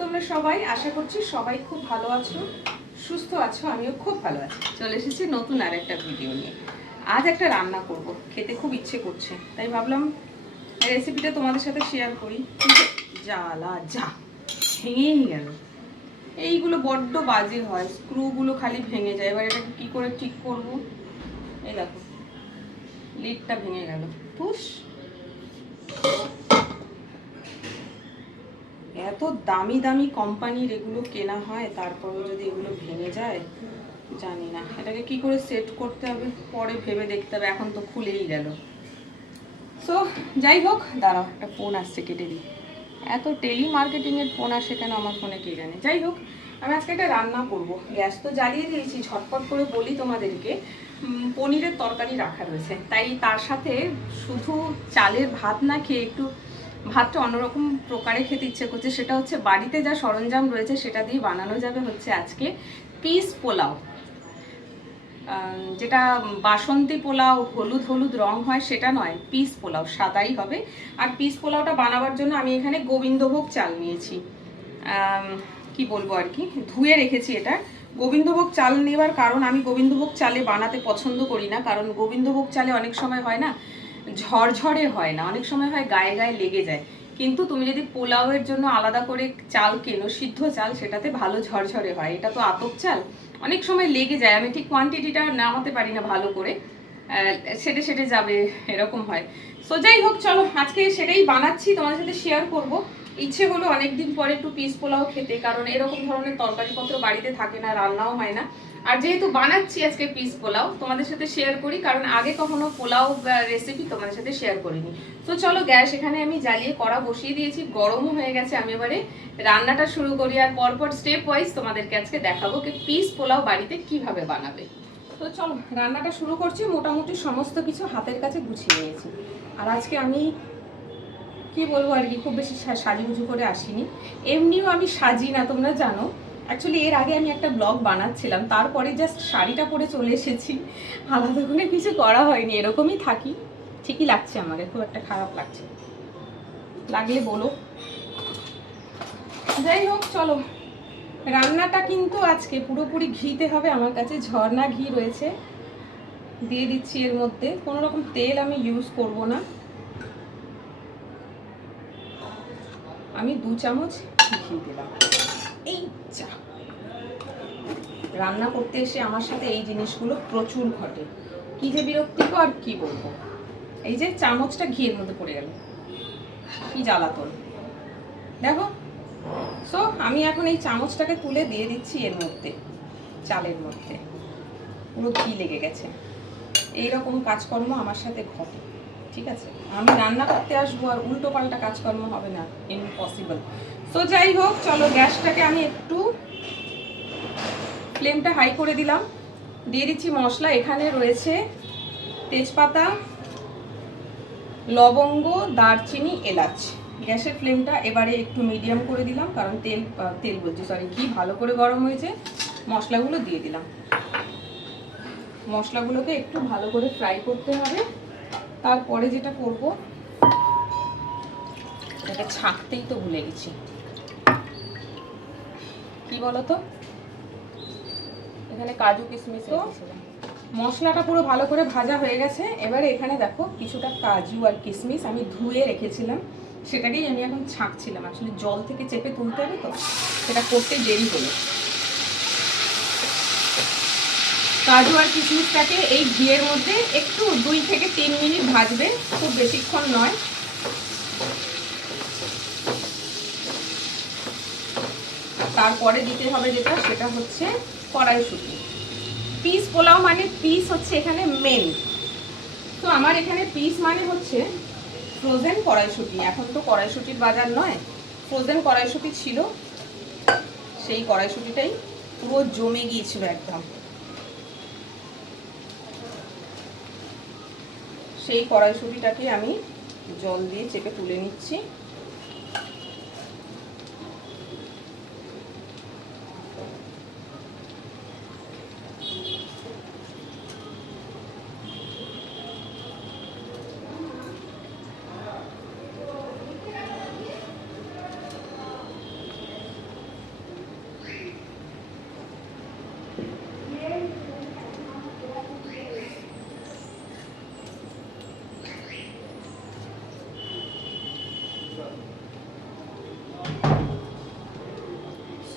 তোমরা সবাই? আশা করছি সবাই খুব ভালো আছো, সুস্থ আছো। আমিও খুব ভালো আছি। চলে এসেছি নতুন আর একটা ভিডিও নিয়ে। আজ একটা রান্না করব, খেতে খুব ইচ্ছে করছে, তাই ভাবলাম রেসিপিটা তোমাদের সাথে শেয়ার করি। জ্বালা যা ভেঙেই গেল, এইগুলো বড্ড বাজে হয়, স্ক্রুগুলো খালি ভেঙে যায়। এবার এটাকে কি করে ঠিক করব? এই দেখো লিডটা ভেঙে গেল। পুষ, এত দামি দামি কোম্পানির এগুলো কেনা হয়, তারপরেও যদি এগুলো ভেঙে যায় জানি না এটাকে কি করে সেট করতে হবে, পরে ভেবে দেখতে হবে। এখন তো খুলেই গেল। সো যাই হোক, দাঁড়াও, একটা ফোন আসছে, কেটে দিই। এত টেলি মার্কেটিংয়ের ফোন আসে কেন আমার ফোনে কে জানে। যাই হোক, আমি আজকে একটা রান্না করব। গ্যাস তো জ্বালিয়ে দিয়েছি। ঝটপট করে বলি তোমাদেরকে, পনিরের তরকারি রাখা রয়েছে, তাই তার সাথে শুধু চালের ভাত না খেয়ে একটু ভাতটা অন্যরকম প্রকারে খেতে ইচ্ছে করছে। সেটা হচ্ছে বাড়িতে যা সরঞ্জাম রয়েছে সেটা দিয়ে বানানো যাবে হচ্ছে আজকে পিস পোলাও। যেটা বাসন্তী পোলাও হলুদ হলুদ রং হয় সেটা নয়, পিস পোলাও সাদাই হবে। আর পিস পোলাওটা বানাবার জন্য আমি এখানে গোবিন্দভোগ চাল নিয়েছি। কি বলবো আর কি, ধুয়ে রেখেছি। এটা গোবিন্দভোগ চাল নেবার কারণ, আমি গোবিন্দভোগ চালে বানাতে পছন্দ করি না, কারণ গোবিন্দভোগ চালে অনেক সময় হয় না ঝরঝরে হয় না, অনেক সময় হয় গায়ে গায়ে লেগে যায়। কিন্তু তুমি যদি পোলাওয়ের জন্য আলাদা করে চাল কেনো, সিদ্ধ চাল, সেটাতে ভালো ঝরঝরে হয়। এটা তো আতপ চাল, অনেক সময় লেগে যায়। আমি ঠিক কোয়ান্টিটিটা নামাতে পারি না ভালো করে, সেটে সেটে যাবে এরকম হয়। সো যাই হোক, চলো আজকে সেটাই বানাচ্ছি, তোমাদের সাথে শেয়ার করব। ইচ্ছে হলো অনেকদিন পরে একটু পিস পোলাও খেতে, কারণ এরকম ধরনের তরকারিপত্র বাড়িতে থাকে না, রান্নাও হয় না। আর যেহেতু বানাচ্ছি আজকে পিস পোলাও, তোমাদের সাথে শেয়ার করি, কারণ আগে কখনো পোলাও রেসিপি তোমাদের সাথে শেয়ার করিনি। তো চলো, গ্যাস এখানে আমি জ্বালিয়ে কড়া বসিয়ে দিয়েছি, গরমও হয়ে গেছে। আমি এবারে রান্নাটা শুরু করি, আর পরপর স্টেপ ওয়াইজ তোমাদেরকে আজকে দেখাবো কি পিস পোলাও বাড়িতে কিভাবে বানাবে। তো চলো রান্নাটা শুরু করছি। মোটামুটি সমস্ত কিছু হাতের কাছে গুছিয়ে নিয়েছি। আর আজকে আমি কি বলবো আর কি, খুব বেশি সাজুগুজু করে আসিনি। এমনিও আমি সাজি না, তোমরা জানো। অ্যাকচুয়ালি এর আগে আমি একটা ব্লগ বানাচ্ছিলাম, তারপরে জাস্ট শাড়িটা পরে চলে এসেছি, আলাদা করে কিছু করা হয়নি। এরকমই থাকি, ঠিকই লাগছে আমাকে, খুব একটা খারাপ লাগছে, লাগলে বলো। যাই হোক, চলো রান্নাটা কিন্তু আজকে পুরোপুরি ঘিতে হবে। আমার কাছে ঝর্ণা ঘি রয়েছে, দিয়ে দিচ্ছি। এর মধ্যে কোনো রকম তেল আমি ইউজ করব না। আমি 2 চামচ ঘি দিলাম। এই যা, রান্না করতে এসে আমার সাথে এই জিনিসগুলো প্রচুর ঘটে, কি যে বিরক্তিকর কি বলবো। এই যে চামচটা ঘিয়ের মধ্যে পড়ে গেল, কি জ্বালাতন দেখো। সো আমি এখন এই চামচটাকে তুলে দিয়ে দিচ্ছি এর মধ্যে, চালের মধ্যে। পুরো ঘি লেগে গেছে। এইরকম কাজকর্ম আমার সাথে ঘটে, ঠিক আছে? আমি রান্না করতে আসবো আর উল্টো পাল্টা কাজকর্ম হবে না, ইম্পসিবল। সো যাই হোক, চলো গ্যাসটাকে আমি একটু ফ্লেমটা হাই করে দিলাম। দিয়ে দিচ্ছি মশলা। এখানে রয়েছে তেজপাতা, লবঙ্গ, দারচিনি, এলাচ। গ্যাসের ফ্লেমটা এবারে একটু মিডিয়াম করে দিলাম, কারণ তেল বলছি, সরি, ঘি ভালো করে গরম হয়েছে। মশলাগুলো দিয়ে দিলাম। মশলাগুলোকে একটু ভালো করে ফ্রাই করতে হবে। তারপরে যেটা করব, এটা ছাঁকতেই তো ভুলে গেছি, কি বলতো, এখানে কাজু কিশমিশ রেখেছিলাম। মশলাটা পুরো ভালো করে ভাজা হয়ে গেছে। এবারে এখানে দেখো কিছুটা কাজু আর কিশমিশ আমি ধুয়ে রেখেছিলাম, সেটাকেই আমি এখন ছাঁকছিলাম। আসলে জল থেকে চেপে তুলতে হবে, তো সেটা করতে দেরি হলো। কাজু আর কিশমিশটাকে এই ঘিয়ের মধ্যে একটু 2 থেকে 3 মিনিট ভাজবে, খুব বেশিক্ষণ নয়। তারপরে দিতে হবে যেটা, সেটা হচ্ছে কড়াইশুঁটি। পিস পোলাও মানে পিস হচ্ছে এখানে মেন। তো আমার এখানে পিস মানে হচ্ছে ফ্রোজেন কড়াইশুঁটি। এখন তো কড়াইশুঁটির বাজার নয়, ফ্রোজেন কড়াইশুঁটি ছিল, সেই কড়াইশুঁটিটাই পুরো জমে গিয়েছিল একদম। সেই কড়াইশুঁটিটাকে আমি জল দিয়ে চেপে তুলে নিচ্ছি।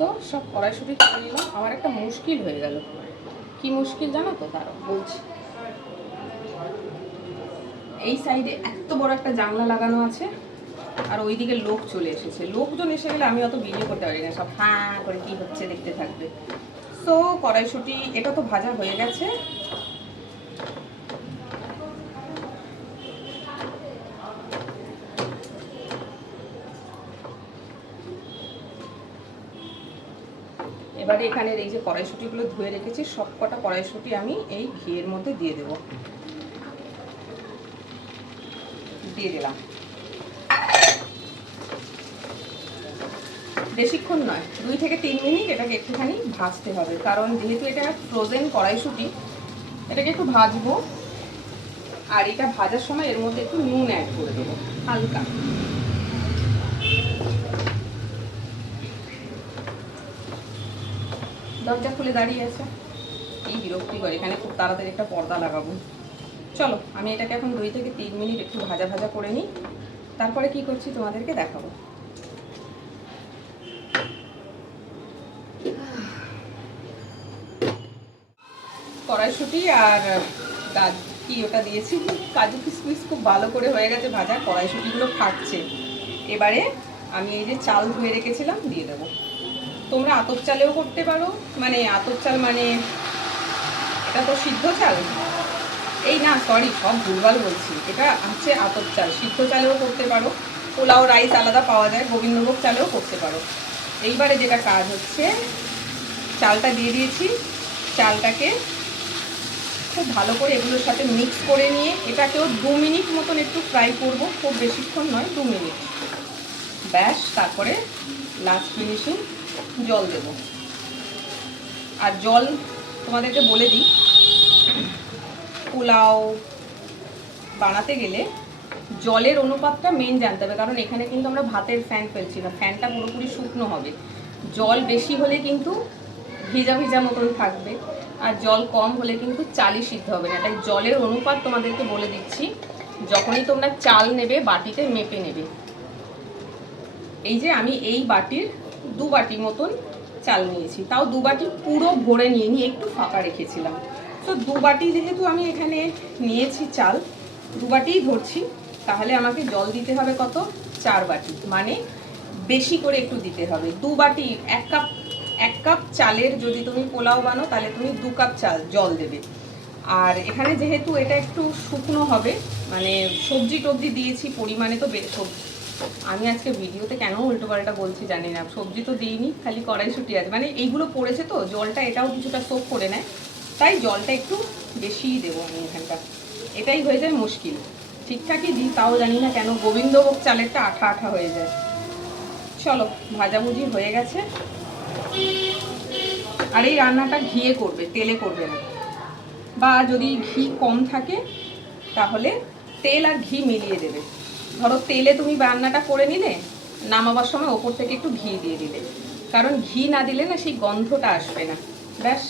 তো সব কড়াইশুঁটি তুলে নিলাম। আমার একটা মুশকিল হয়ে গেল। কি মুশকিল জানো তো? তারও বলছি। এই সাইডে এত বড় একটা জানলা লাগানো আছে, আর ওইদিকে লোক চলে এসেছে। লোকজন এসে গেলে আমি অত ভিডিও করতে পারি না, সব হ্যাঁ করে কি হচ্ছে দেখতে থাকবে। তো কড়াইশুঁটি এটা তো ভাজা হয়ে গেছে। এবারে এখানে এই যে কড়াইশুঁটিগুলো ধুয়ে রেখেছি, সব কটা কড়াইশুঁটি আমি এই ঘিয়ের মধ্যে দিয়ে দেব। দিয়ে দিলাম। বেশিক্ষণ নয়, 2 থেকে 3 মিনিট এটাকে একটুখানি ভাজতে হবে, কারণ যেহেতু এটা ফ্রোজেন কড়াইশুঁটি, এটাকে একটু ভাজবো। আর এটা ভাজার সময় এর মধ্যে একটু নুন অ্যাড করে দেবো হালকা। দরজা খুলে দাঁড়িয়ে আছে, এই বিরক্তিকর। এখানে খুব তাড়াতাড়ি একটা পর্দা লাগাবো। চলো আমি এটাকে এখন 2 থেকে 3 মিনিট একটু ভাজা ভাজা করে নিই, তারপরে কি করছি তোমাদেরকে দেখাবো। কড়াইশুঁটি আর কি ওটা দিয়েছি, কাজু কিশমিশ খুব ভালো করে হয়ে গেছে ভাজা। কড়াইশুঁটিগুলো ফাটছে। এবারে আমি এই যে চাল ধুয়ে রেখেছিলাম দিয়ে দেবো। তোমরা আতপ চালেও করতে পারো, মানে আতপ চাল মানে এটা তো সিদ্ধ চাল, এই না সরি সব ভুলভাল বলছি, এটা হচ্ছে আতপ চাল। সিদ্ধ চালেও করতে পারো, পোলাও রাইস আলাদা পাওয়া যায়, গোবিন্দভোগ চালেও করতে পারো। এইবারে যেটা কাজ হচ্ছে, চালটা দিয়ে দিয়েছি, চালটাকে খুব ভালো করে এগুলোর সাথে মিক্স করে নিয়ে এটাকেও 2 মিনিট মতন একটু ফ্রাই করব, খুব বেশিক্ষণ নয়, 2 মিনিট ব্যাস। তারপরে লাস্ট ফিনিশিং জল দেব। আর জল তোমাদেরকে বলে দিই, পোলাও বানাতে গেলে জলের অনুপাতটা মেন জানতে হবে, কারণ এখানে কিন্তু আমরা ভাতের ফ্যান ফেলছি না, ফ্যানটা পুরোপুরি শুকনো হবে। জল বেশি হলে কিন্তু ভিজা ভিজা মতন থাকবে, আর জল কম হলে কিন্তু চালই সিদ্ধ হবে না। তাই জলের অনুপাত তোমাদেরকে বলে দিচ্ছি, যখনই তোমরা চাল নেবে বাটিতে মেপে নেবে। এই যে আমি এই বাটির 2 বাটি মতন চাল নিয়েছি, তাও 2 বাটি পুরো ভরে নিয়ে একটু ফাঁকা রেখেছিলাম। তো 2 বাটি যেহেতু আমি এখানে নিয়েছি চাল, 2 বাটিই ধরছি, তাহলে আমাকে জল দিতে হবে কত? 4 বাটি, মানে বেশি করে একটু দিতে হবে। 2 বাটি 1 কাপ চালের যদি তুমি পোলাও বানো তাহলে তুমি 2 কাপ চাল জল দেবে। আর এখানে যেহেতু এটা একটু শুকনো হবে, মানে সবজি টবজি দিয়েছি পরিমাণে, তো আমি আজকে ভিডিওতে কেন উল্টোপাল্টা বলছি জানি না, সবজি তো দিইনি, খালি কড়াইশুঁটি আছে, মানে এইগুলো পড়েছে তো জলটা এটাও কিছুটা সোক করে নেয়, তাই জলটা একটু বেশিই দেবো আমি এখানটা। এটাই হয়ে যায় মুশকিল, ঠিকঠাকই দিই তাও জানি না কেন গোবিন্দভোগ চালেরটা আঠা আঠা হয়ে যায়। চলো ভাজাভুজি হয়ে গেছে। আর এই রান্নাটা ঘিয়ে করবে, তেলে করবে না, বা যদি ঘি কম থাকে তাহলে তেল আর ঘি মিলিয়ে দেবে। ধরো তেলে তুমি রান্নাটা করে নিলে, নামাবার সময় ওপর থেকে একটু ঘি দিয়ে দিলে, কারণ ঘি না দিলে না সেই গন্ধটা আসবে না। ব্যাস,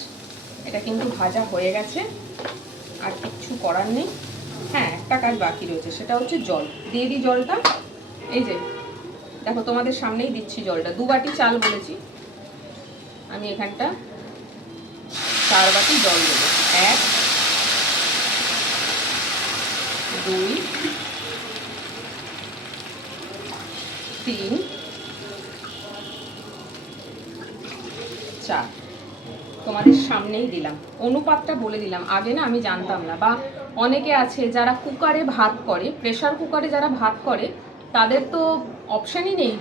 এটা কিন্তু ভাজা হয়ে গেছে, আর কিচ্ছু করার নেই। হ্যাঁ, একটা কাজ বাকি রয়েছে, সেটা হচ্ছে জল দিয়ে দিই। জলটা এই যে দেখো তোমাদের সামনেই দিচ্ছি জলটা। 2 বাটি চাল বলেছি, আমি এখানটা 4 বাটি জল দেবো। 1 2 3 4, তোমাদের সামনেই দিলাম। অনুপাতটা বলে দিলাম, আগে না আমি জানতাম না, বা অনেকে আছে যারা কুকারে ভাত করে, প্রেসার কুকারে যারা ভাত করে তাদের তো অপশানই নেই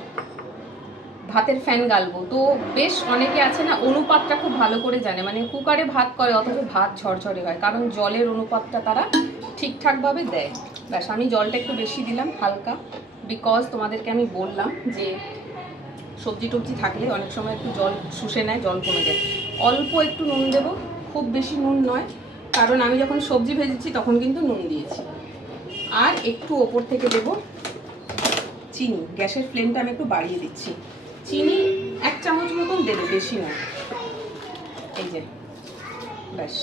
ভাতের ফ্যান গালবো। তো বেশ অনেকে আছে না অনুপাতটা খুব ভালো করে জানে, মানে কুকারে ভাত করে অথচ ভাত ঝরঝরে হয়, কারণ জলের অনুপাতটা তারা ঠিকঠাকভাবে দেয়। ব্যাস, আমি জলটা একটু বেশি দিলাম হালকা, বিকজ তোমাদেরকে আমি বললাম যে সবজি টবজি থাকলে অনেক সময় একটু জল শুষে নেয়, জল কমে যায়। অল্প একটু নুন দেবো, খুব বেশি নুন নয়, কারণ আমি যখন সবজি ভেজেছি তখন কিন্তু নুন দিয়েছি। আর একটু ওপর থেকে দেবো চিনি, গ্যাসের ফ্লেমটা আমি একটু বাড়িয়ে দিচ্ছি। চিনি 1 চামচ মতন দেবে, বেশি নয়। এই যে ব্যাস,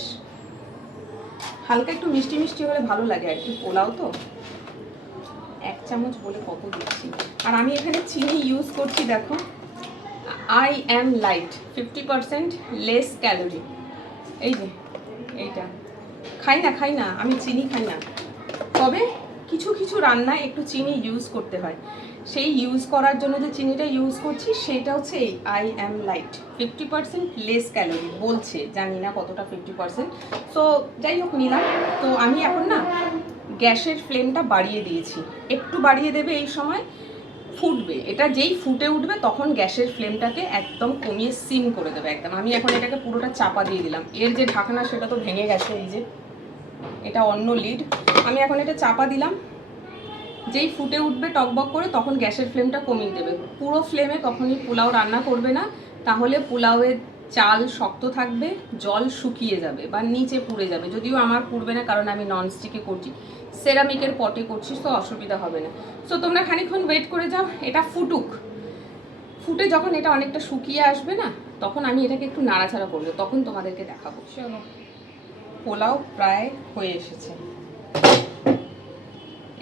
হালকা একটু মিষ্টি মিষ্টি হলে ভালো লাগে আর কি, পোলাও তো। 1 চামচ বলে কত দিচ্ছি, আর আমি এখানে চিনি ইউজ করছি দেখো I am light, 50% less calorie. এই যে এইটা খাই না আমি চিনি খাই না, তবে কিছু কিছু রান্নায় একটু চিনি ইউজ করতে হয়। সেই ইউজ করার জন্য যে চিনিটা ইউজ করছি সেটা হচ্ছে এই I am light, 50% less calorie বলছে, জানি না কতটা 50%। সো যাই হোক নিলাম। তো আমি এখন না গ্যাসের ফ্লেমটা বাড়িয়ে দিয়েছি, একটু বাড়িয়ে দেবে, এই সময় ফুটবে, এটা যেই ফুটে উঠবে তখন গ্যাসের ফ্লেমটাকে একদম কমিয়ে সিম করে দেবে একদম। আমি এখন এটাকে পুরোটা চাপা দিয়ে দিলাম, এর যে ঢাকনা সেটা তো ভেঙে গেছে, এই যে এটা অন্য লিড। আমি এখন এটা চাপা দিলাম, যেই ফুটে উঠবে টকবক করে তখন গ্যাসের ফ্লেমটা কমিয়ে দেবে। পুরো ফ্লেমে কখনই পোলাও রান্না করবে না, তাহলে পোলাওয়ের চাল শক্ত থাকবে, জল শুকিয়ে যাবে বা নিচে পুড়ে যাবে। যদিও আমার পুড়বে না, কারণ আমি ননস্টিকে করছি, সেরামিকের পটে করছি, তো অসুবিধা হবে না। সো তোমরা খানিকক্ষণ ওয়েট করে যাও, এটা ফুটুক। ফুটে যখন এটা অনেকটা শুকিয়ে আসবে না, তখন আমি এটাকে একটু নাড়াচাড়া করবো, তখন তোমাদেরকে দেখাবো। চলো, পোলাও প্রায় হয়ে এসেছে।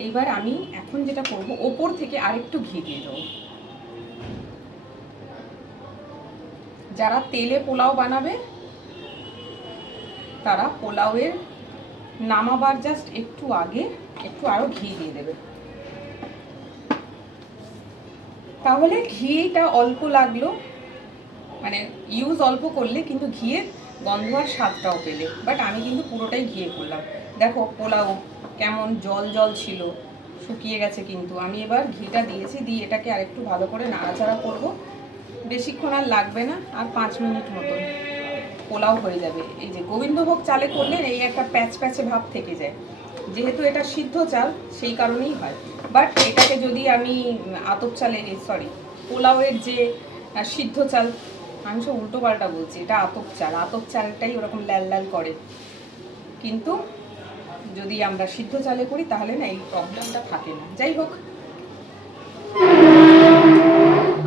এইবার আমি এখন যেটা করব, ওপর থেকে আরেকটু ঘি দিয়ে দেবো। যারা তেলে পোলাও বানাবে তারা পোলাওয়ের নামাবার জাস্ট একটু আগে একটু আরো ঘি দিয়ে দেবে, তাহলে ঘিটা অল্প লাগলো, মানে ইউজ অল্প করলে কিন্তু ঘিয়ের গন্ধ আর স্বাদটাও পেলে। বাট আমি কিন্তু পুরোটাই ঘিয়ে করলাম। দেখো পোলাও কেমন জল জল ছিল, শুকিয়ে গেছে, কিন্তু আমি এবার ঘিটা দিয়েছি, দিয়ে এটাকে আরেকটু ভালো করে নাড়াচাড়া করব। বেশিক্ষণ আর লাগবে না, আর 5 মিনিট মতন পোলাও হয়ে যাবে। এই যে গোবিন্দভোগ চালে করলে এই একটা প্যাচ প্যাচে ভাব থেকে যায়, যেহেতু এটা সিদ্ধ চাল সেই কারণেই হয়। বাট এটাকে যদি আমি আতপ চালে, সরি পোলাওয়ের যে সিদ্ধ চাল, আমি সব উল্টো পাল্টা বলছি, এটা আতপ চাল, আতপ চালটাই ওরকম লাল লাল করে, কিন্তু যদি আমরা সিদ্ধ চালে করি তাহলে না এই প্রবলেমটা থাকে না। যাই হোক,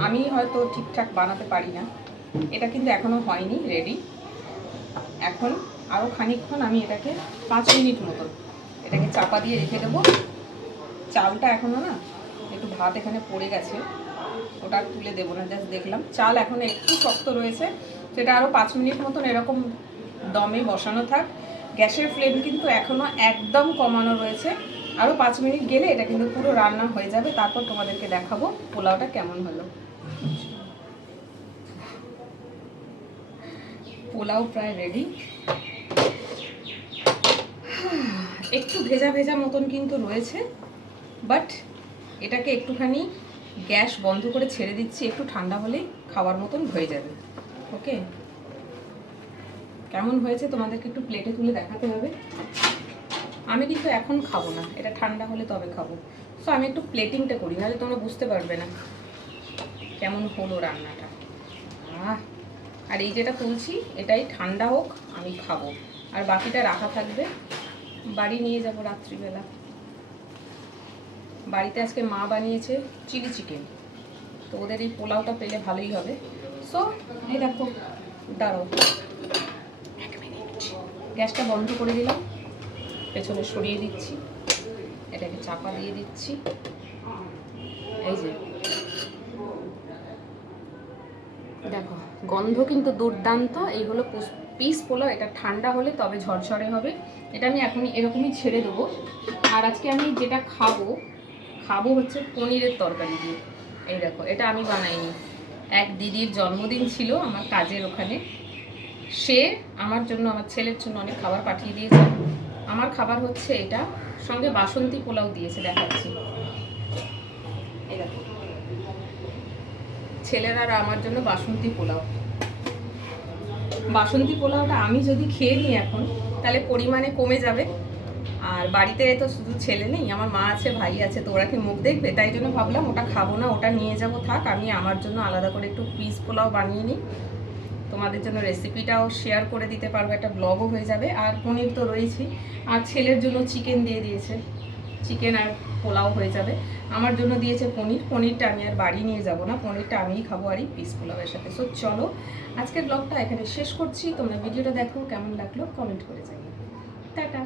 আমি হয়তো ঠিকঠাক বানাতে পারি না, এটা কিন্তু এখনো হয়নি রেডি। এখন আরও খানিকক্ষণ আমি এটাকে 5 মিনিট মতন এটাকে চাপা দিয়ে রেখে দেবো। চালটা এখনো না একটু ভাত এখানে পড়ে গেছে, ওটা তুলে দেবো না, জাস্ট দেখলাম চাল এখন একটু শক্ত রয়েছে। সেটা আরও 5 মিনিট মতন এরকম দমে বসানো থাক। গ্যাসের ফ্লেম কিন্তু এখনও একদম কমানো রয়েছে, আরও 5 মিনিট গেলে এটা কিন্তু পুরো রান্না হয়ে যাবে। তারপর তোমাদেরকে দেখাবো পোলাওটা কেমন হলো। পোলাও প্রায় রেডি, একটু ভেজা ভেজা মতন কিন্তু রয়েছে, বাট এটাকে একটুখানি গ্যাস বন্ধ করে ছেড়ে দিচ্ছি, একটু ঠান্ডা হলেই খাওয়ার মতন হয়ে যাবে। ওকে, কেমন হয়েছে তোমাদেরকে একটু প্লেটে তুলে দেখাতে হবে। আমি কিন্তু এখন খাবো না, এটা ঠান্ডা হলে তবে খাবো। সো আমি একটু প্লেটিংটা করি, নাহলে তোমরা বুঝতে পারবে না কেমন হলো রান্নাটা। আর এই যেটা তুলছি এটাই ঠান্ডা হোক, আমি খাবো, আর বাকিটা রাখা থাকবে, বাড়ি নিয়ে যাব রাত্রিবেলা। বাড়িতে আজকে মা বানিয়েছে চিলি চিকেন, তো ওদের এই পোলাওটা পেলে ভালোই হবে। সো এই দেখো, দাঁড়াও 1 মিনিট, গ্যাসটা বন্ধ করে দিলাম, পেছনে সরিয়ে দিচ্ছি, এটাকে চাপা দিয়ে দিচ্ছি। এই যে দেখো, গন্ধ কিন্তু দুর্দান্ত। এই হলো পিস পোলাও, এটা ঠান্ডা হলে তবে ঝরঝরে হবে। এটা আমি এখনই এরকমই ছেড়ে দেবো। আর আজকে আমি যেটা খাবো হচ্ছে পনিরের তরকারি দিয়ে। এই দেখো, এটা আমি বানাইনি, এক দিদির জন্মদিন ছিল আমার কাজের ওখানে, সে আমার জন্য, আমার ছেলের জন্য অনেক খাবার পাঠিয়ে দিয়েছে। আমার খাবার হচ্ছে এটা, সঙ্গে বাসন্তী পোলাও দিয়েছে, দেখাচ্ছি। এই দেখো, ছেলের আর আমার জন্য বাসন্তী পোলাও। বাসন্তী পোলাওটা আমি যদি খেয়ে নিই এখন, তাহলে পরিমাণে কমে যাবে। আর বাড়িতে তো শুধু ছেলে নেই, আমার মা আছে, ভাই আছে, তো ওরা কি মুখ দেখবে? তাই জন্য ভাবলাম ওটা খাবো না, ওটা নিয়ে যাব, থাক, আমি আমার জন্য আলাদা করে একটু পিস পোলাও বানিয়ে নিই। তোমাদের জন্য রেসিপিটাও শেয়ার করে দিতে পারবো, একটা ব্লগও হয়ে যাবে। আর পনির তো রয়েছেই, আর ছেলের জন্য চিকেন দিয়ে দিয়েছে, চিকেন আর পোলাও হয়ে যাবে। আমার জন্য দিয়েছে পনির, পনিরটা আমি আর বাড়ি নিয়ে যাব না, পনিরটা আমিই খাবো আর এই পিস পোলাওয়ের সাথে। সো চলো, আজকের ব্লগটা এখানে শেষ করছি। তোমরা ভিডিওটা দেখো, কেমন লাগলো কমেন্ট করে জানিও। টাটা।